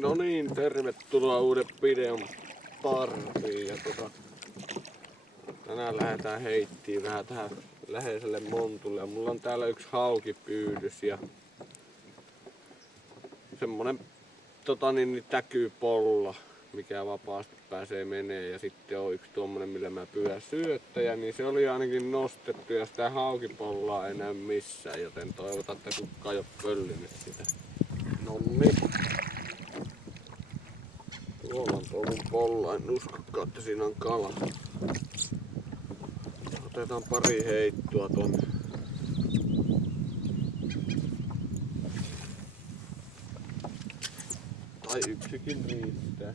No niin, tervetuloa uuden videon pariin. Ja tänään lähdetään heittiin vähän tähän läheiselle montulle. Ja mulla on täällä yksi haukipyydys ja semmonen täkypolla, mikä vapaasti pääsee menee. Ja sitten on yksi tuommoinen, millä mä pyydän syöttäjä, niin se oli ainakin nostettu ja sitä haukipollaa ei näy missään, joten toivotaan, että kukaan ei oo pöllinyt sitä. Nonni. Tuolla on tuo mun polla, en uskokaan, että siinä on kala. Otetaan pari heittoa tonne. Tai yksikin riittää.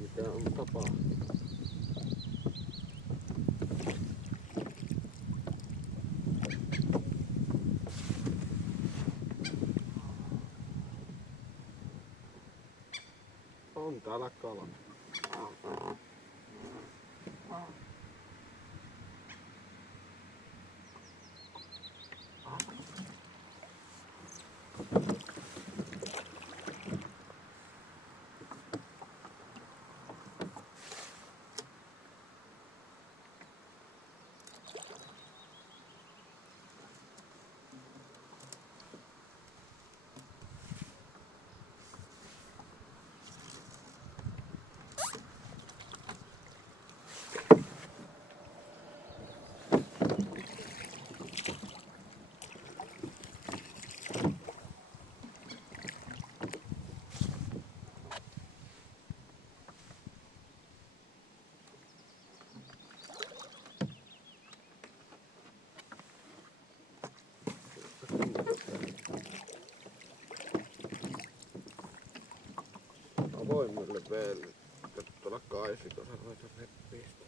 Mikä on tapahtunut? On täällä kala. Avoimelle veelle. Tuolla kaisikossa ruveta reppiistä.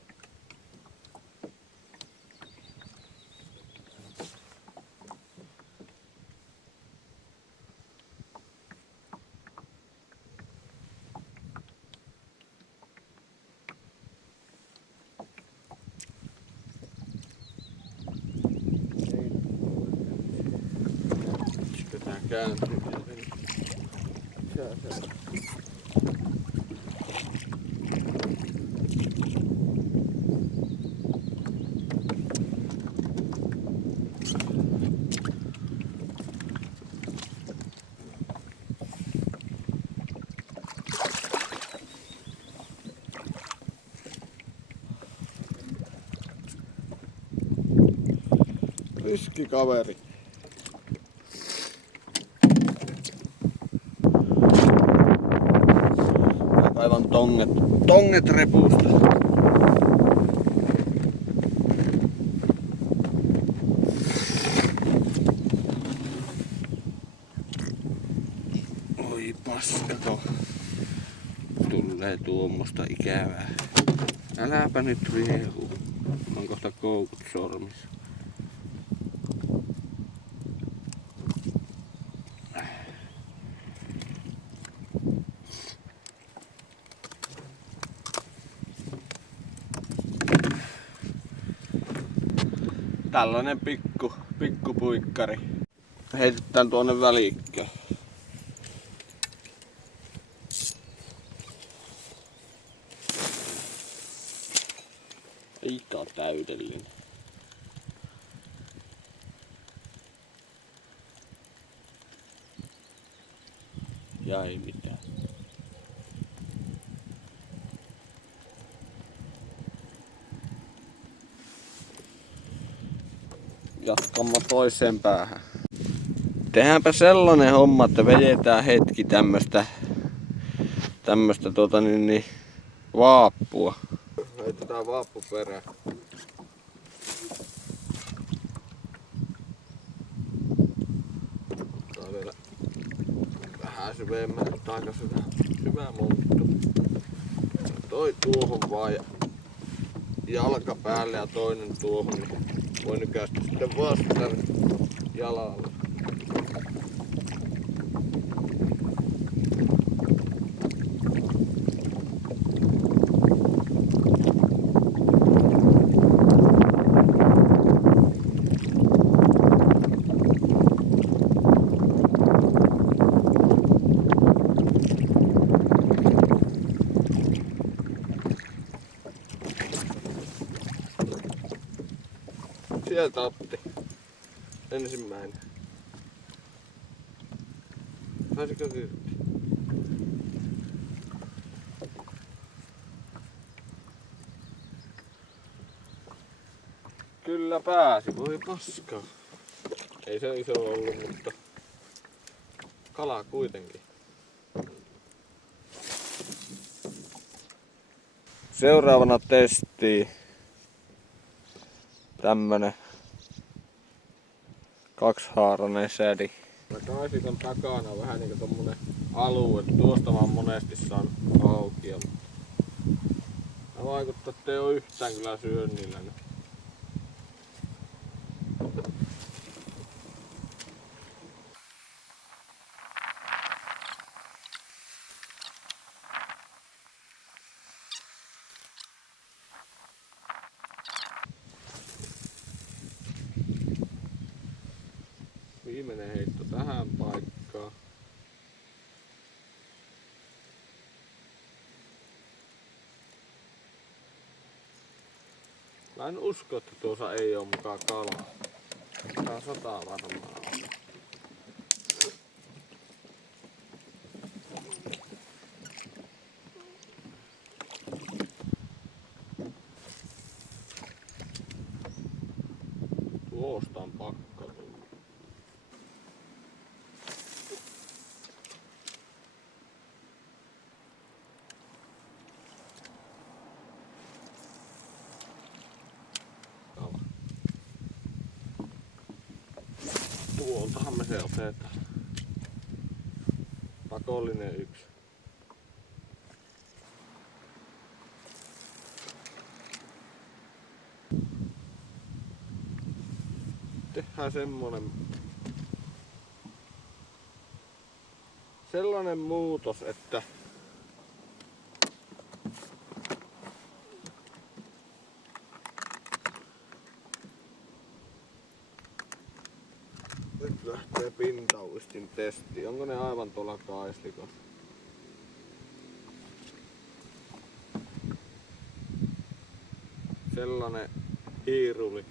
Tää kääntyy sieltä. Riski kaveri. Mä kaivan tonget repusta. Oi paskato. Tulee tuommoista ikävää. Äläpä nyt riehu. On kohta koukut sormissa. Tällainen pikku puikkari. Heitetään tuonne välikköön. Eikä oo täydellinen. Ja ei mitään. Jatkamme toiseen päähän. Tehdäänpä sellainen homma, että vedetään hetki tämmöstä vaappua. Heitetään toi vappuperä. Tää vielä vähän syvemmän taika syvä monttu. Toi tuohon vaan ja jalka päälle ja toinen tuohon, niin voi nykästä sitten vastaan jalalle. Sieltä otti ensimmäinen. Pääsikö irti? Kyllä pääsi, voi paskaa. Ei se iso ollut, mutta kala kuitenkin. Seuraavana testiin tämmönen kaksihaarainen sädi. Kaisikon takana on vähän niinku tommonen alue, tuosta vaan monesti saan aukia. Mä vaikuttaa, ettei oo yhtään kyllä syönnillä nyt. Viimeinen heitto tähän paikkaan. Mä en usko, että tuossa ei oo mukaan kalaa. Tää on 100 varmaan. Tuosta on pakko tulla. Tuoltahan me se otetaan. Pakollinen yksi. Tehdään sellainen muutos, että nyt lähtee pintauistin testi. Onko ne aivan tuolla kaislikossa? Sellainen hiiruli.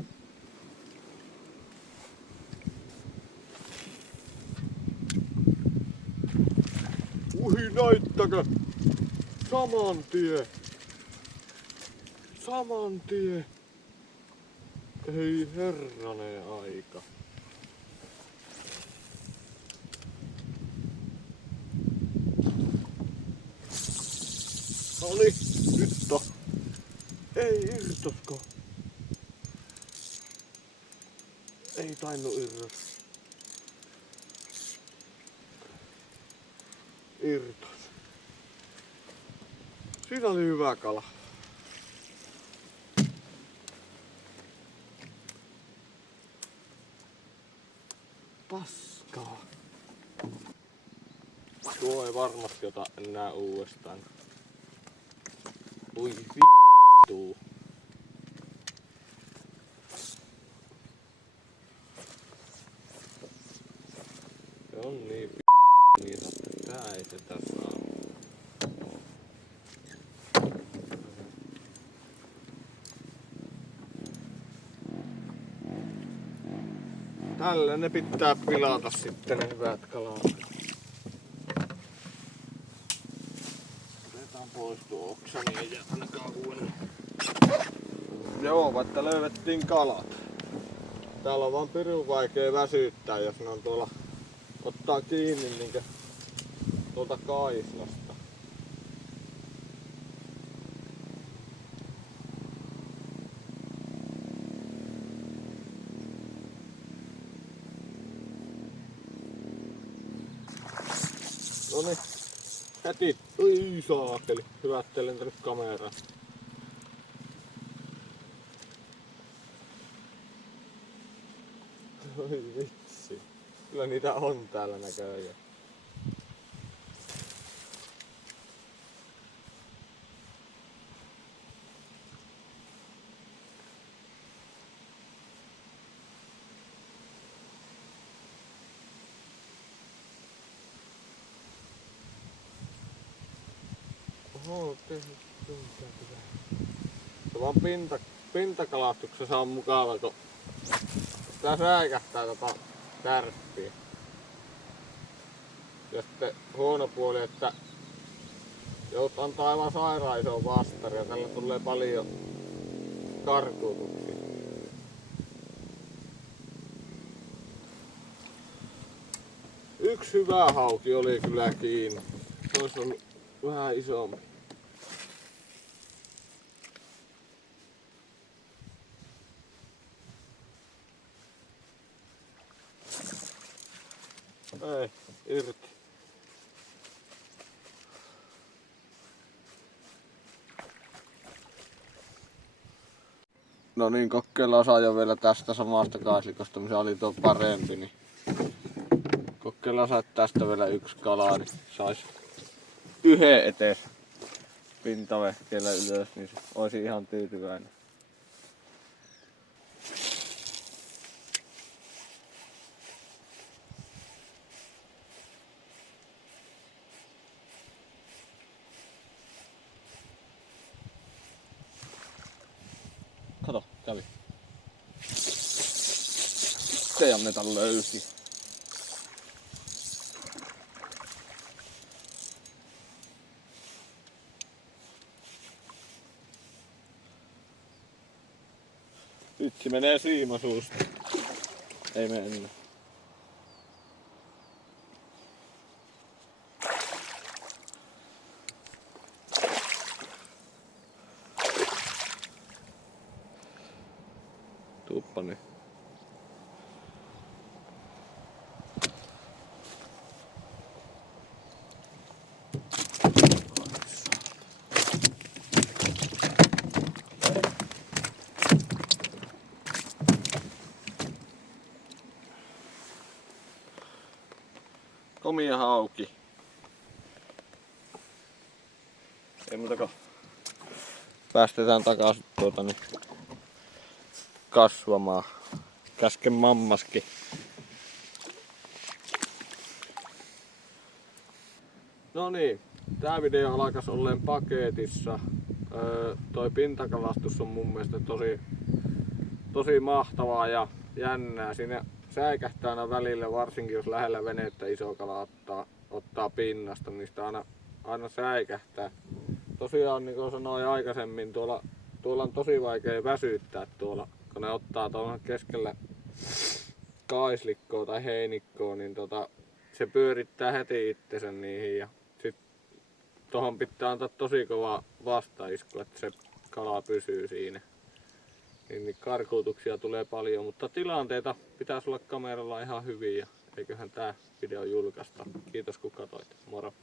Uhi, näyttäkö? Saman tie. Saman tie. Ei herranen aika. Noni, nyt on. Ei irtosko. Ei tainnut irros. Irtos. Siinä oli hyvä kala. Paskaa. Tuo ei varmasti ota enää uudestaan. Ui vittu. Se on niin niitä, että tää ei sitä saa. Tällä ne pitää pilata sitten ne hyvät kalat. Otetaan pois tuo oksa, niin ei jää ainakaan huono. Joo, vaikka löydettiin kalat. Täällä on vaan pirun vaikea väsyttää, jos ne on tuolla ottaa kiinni niinkö tuolta kaislasta. Noniin. Heti. Oi saakeli. Hyvä ettei lentänyt kameraa. Oi vitsi. Kyllä niitä on täällä näköjään. Oho, se vaan pintakalastuksessa on mukava, kun tää säikähtää tärppiä. Ja sitten huono puoli, että jout antaa aivan sairaan ison vastarin ja tällä tulee paljon karkutuksia. Yksi hyvä hauki oli kyllä kiinni. Se olisi ollut vähän isompi. Ei, irti. No niin, kokeillaan saada vielä tästä samasta kaislikosta, missä oli tuo parempi. Niin kokeillaan saada tästä vielä yksi kala, niin sais yhden eteen pintavehkeellä ylös, niin olisi ihan tyytyväinen. Kato, kävi. Se ei anneta löysi. Nyt se menee siimasuusta. Ei mene. Tuuppa nyt. Komia hauki. Ei muuta kuin päästetään takaisin kasvamaan. Käsken mammaskin. No niin, tää video alkas olleen paketissa. Toi pintakalastus on mun mielestä tosi mahtavaa ja jännää. Siinä säikähtää aina välillä, varsinkin jos lähellä venettä iso kala ottaa pinnasta, niin sitä aina säikähtää. Tosiaan niin kuin sanoin aikaisemmin, tuolla on tosi vaikea väsyttää tuolla, kun ne ottaa tuolla keskellä kaislikkoa tai heinikkoa, niin se pyörittää heti itsensä niihin ja sit tohon pitää antaa tosi kova vastaisku, että se kala pysyy siinä. Niin karkuutuksia tulee paljon, mutta tilanteita pitäisi olla kameralla ihan hyvin ja eiköhän tää video julkaista. Kiitos kun katsoit. Moro!